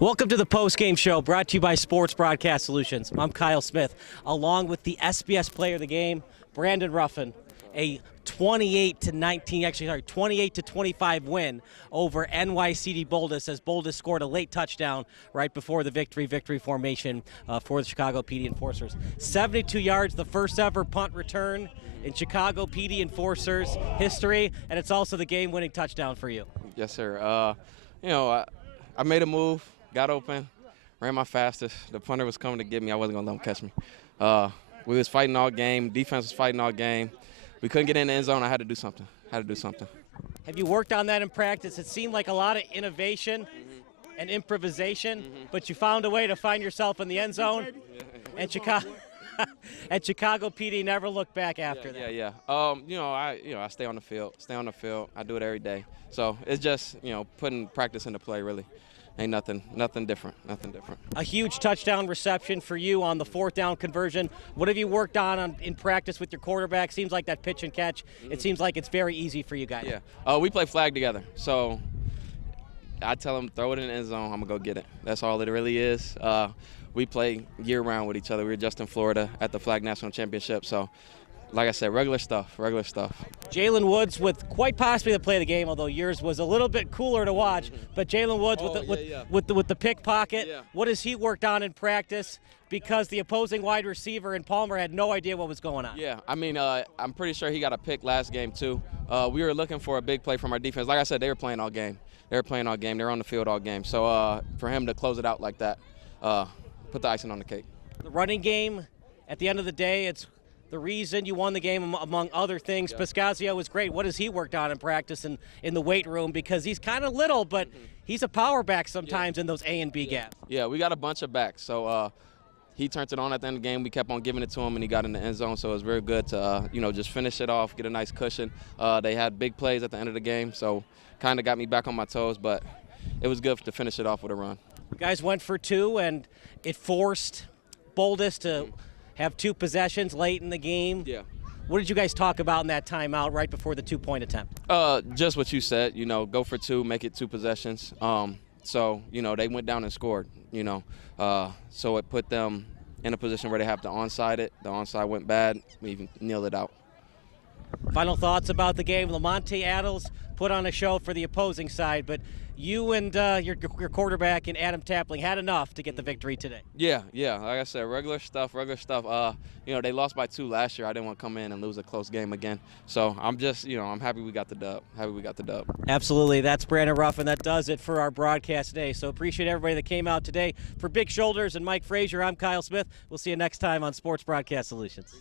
Welcome to the Postgame Show, brought to you by Sports Broadcast Solutions. I'm Kyle Smith, along with the SBS player of the game, Brandon Ruffin. A 28 to 25 win over NYCD Boldus, as Boldus scored a late touchdown right before the victory formation for the Chicago PD Enforcers. 72 yards, the first ever punt return in Chicago PD Enforcers history, and it's also the game-winning touchdown for you. Yes, sir. I made a move, got open, ran my fastest. The punter was coming to get me. I wasn't going to let him catch me. We was fighting all game. Defense was fighting all game. We couldn't get in the end zone. I had to do something. Have you worked on that in practice? It seemed like a lot of innovation and improvisation, but you found a way to find yourself in the end zone, and Chicago PD never looked back after that. Yeah. I stay on the field. I do it every day. So it's just, putting practice into play, really. Ain't nothing different. A huge touchdown reception for you on the fourth down conversion. What have you worked on in practice with your quarterback? Seems like that pitch and catch, it seems like it's very easy for you guys. Yeah. We play flag together. So I tell him, throw it in the end zone, I'm going to go get it. That's all it really is. We play year-round with each other. We were just in Florida at the Flag National Championship. So, like I said, regular stuff. Jalen Woods with quite possibly the play of the game, although yours was a little bit cooler to watch. But Jalen Woods with the pickpocket. Yeah. What has he worked on in practice? Because the opposing wide receiver in Palmer had no idea what was going on. Yeah, I'm pretty sure he got a pick last game too. We were looking for a big play from our defense. Like I said, they were playing all game. They were on the field all game. So for him to close it out like that, put the icing on the cake. The running game, at the end of the day, it's the reason you won the game, among other things. Yeah. Pascazio was great. What has he worked on in practice and in the weight room? Because he's kind of little, but he's a power back sometimes in those A and B gaps. Yeah, we got a bunch of backs. So he turned it on at the end of the game. We kept on giving it to him, and he got in the end zone. So it was very good to, just finish it off, get a nice cushion. They had big plays at the end of the game, so kind of got me back on my toes. But it was good to finish it off with a run. You guys went for two, and it forced Boldus to have two possessions late in the game. Yeah. What did you guys talk about in that timeout right before the two-point attempt? Just what you said, go for two, make it two possessions. So, they went down and scored, so it put them in a position where they have to onside it. The onside went bad. We even nailed it out. Final thoughts about the game. Lamonte Adels put on a show for the opposing side, but you and your quarterback and Adam Tapling had enough to get the victory today. Yeah. Like I said, regular stuff. They lost by 2 last year. I didn't want to come in and lose a close game again. So I'm just, I'm happy we got the dub. Absolutely. That's Brandon Ruffin. That does it for our broadcast today. So appreciate everybody that came out today. For Big Shoulders and Mike Frazier, I'm Kyle Smith. We'll see you next time on Sports Broadcast Solutions.